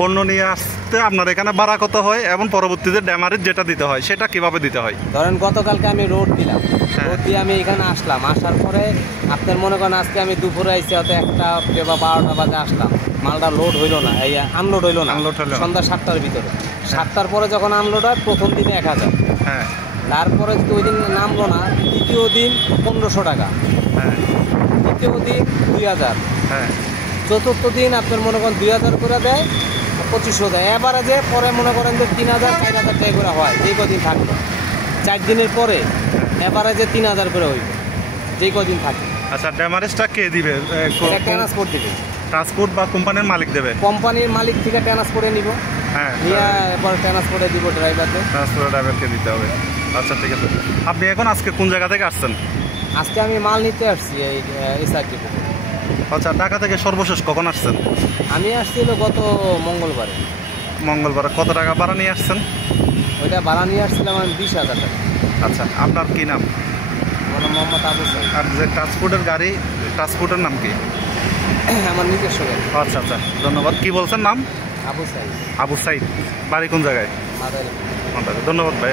পণ্য নিয়ে আসতে আপনার এখানে ভাড়া কত হয় এবং পরবর্তীতে ড্যামারেজ যেটা দিতে হয় সেটা কিভাবে দিতে হয়? ধরেন গতকালকে আমি রোড দিলাম, রোড দিয়ে আমি এখানে আসলাম, আসার পরে আপনার মনে করেন আজকে আমি দুপুরে আইসি হয়তো 1টা বা 12টা বাজে আসলাম, মালটা লোড হইলো না, এই আনলোড হইলো না, সন্ধ্যা 7টার ভিতরে। 7টার পরে যখন আনলোড হয় প্রথম দিনে 1000, হ্যাঁ, তারপরে যদি ওই দিন নামলো না, দ্বিতীয় দিন 1500 টাকা, হ্যাঁ, তৃতীয় দিন 2000, হ্যাঁ, চতুর্থ দিন আপনার মনে করেন 2000 করে দেয়, 2500 দেয়, এভারেজে পরে মনে করেন যে 3000 4000 টাকা করে হয় যেই কদিন থাকলো। 4 দিনের পরে এভারেজে 3000 করে হইবে যেই কদিন থাকে। আচ্ছা, ড্যামারেজটা কে দিবে? ট্রান্সপোর্ট দিবে, ট্রান্সপোর্ট বা কোম্পানির মালিক দেবে? কোম্পানির মালিক থেকে ট্রান্সপোর্টে নিব, হ্যাঁ, নিয়ে এরপর ট্রান্সপোর্টে দিব ড্রাইভারকে, ট্রান্সপোর্ট ড্রাইভারকে দিতে হবে। আচ্ছা, ঠিক আছে। আপনি এখন আজকে কোন জায়গা থেকে আসছেন? আজকে আমি মাল নিতে আসছি এই এসআরটি। আচ্ছা, ঢাকা থেকে সর্বশেষ কখন আসছেন? আমি আসছিল গত মঙ্গলবারে। মঙ্গলবার। কত টাকা ভাড়া নিয়ে আসছেন? ওইটা ভাড়া নিয়ে আসছিলাম আমি 20,000 টাকা। আচ্ছা, আপনার কি নাম? আমার নাম মোহাম্মদ আবু সাইদ। আর যে ট্রান্সপোর্টের গাড়ি, ট্রান্সপোর্টের নাম কি? আমার নিজস্ব গাড়ি। আচ্ছা, আচ্ছা, ধন্যবাদ। কি বলছেন নাম? আবু সাইদ। আবু সাইদ। বাড়ি কোন জায়গায়? মাদারীপুর। ধন্যবাদ ভাই।